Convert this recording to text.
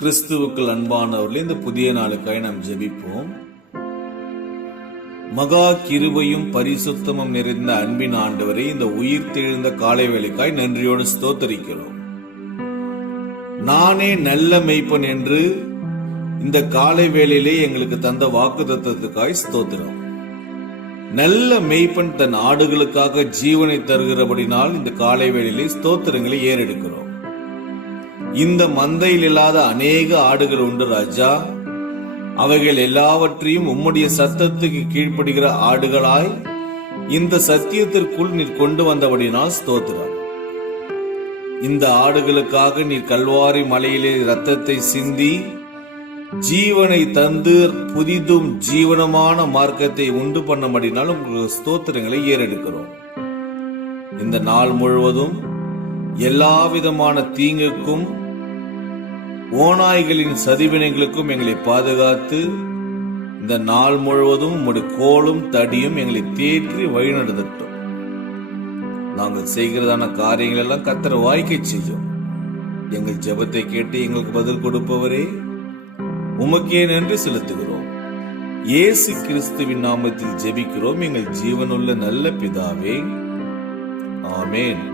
கிறிஸ்துவுக்குள் அன்பானவர்களே, இந்த புதிய நாளுக்காய் நாம் ஜெபிப்போம். மகா கிருபையும் பரிசுத்தமும் நிறைந்த அன்பின் ஆண்டவரை, இந்த உயிர் தெழுந்த காலை வேளைக்காய் நன்றியோடு ஸ்தோத்தரிக்கிறோம். நானே நல்ல மெய்ப்பன் என்று இந்த காலை வேளையிலே எங்களுக்கு தந்த வாக்குத்தத்தத்துக்காய் ஸ்தோத்திரம். நல்ல மெய்ப்பன் தன் ஆடுகளுக்காக ஜீவனை தருகிறபடினால் இந்த காலை வேளையிலே ஸ்தோத்திரங்களை ஏறெடுக்கிறோம். இந்த மந்தையில் இல்லாத அநேக ஆடுகள் உண்டு ராஜா. அவைகள் எல்லாவற்றையும் உம்முடைய சத்தத்துக்கு கீழ்ப்படுகிற ஆடுகளாய் இந்த சத்தியத்திற்குள் நீர் கொண்டு வந்தபடினால் ஸ்தோத்திரம். இந்த ஆடுகளுக்காக நீர் கல்வாரி மலையிலே இரத்தத்தை சிந்தி ஜீவனை தந்து புதிதும் ஜீவனமான மார்க்கத்தை உண்டு பண்ணபடினால் உங்களுக்கு ஸ்தோத்திரங்களை ஏறெடுக்கிறோம். இந்த நாள் முழுவதும் எல்லா விதமான தீங்குக்கும் ஓநாய்களின் சதிவினைகளுக்கும் எங்களை பாதுகாத்து இந்த நாள் முழுவதும் உம்முடைய கோலும் தடியும் எங்களை தேற்றி வழிநடத்தட்டும். நாங்கள் செய்கிறதான காரியங்கள் எல்லாம் கர்த்தர் வாய்க்கை செய்யும். எங்கள் ஜெபத்தை கேட்டு எங்களுக்கு பதில் கொடுப்பவரே, உமக்கே நன்றி செலுத்துகிறோம். இயேசு கிறிஸ்துவின் நாமத்தில் ஜெபிக்கிறோம் எங்கள் ஜீவனுள்ள நல்ல பிதாவே, ஆமேன்.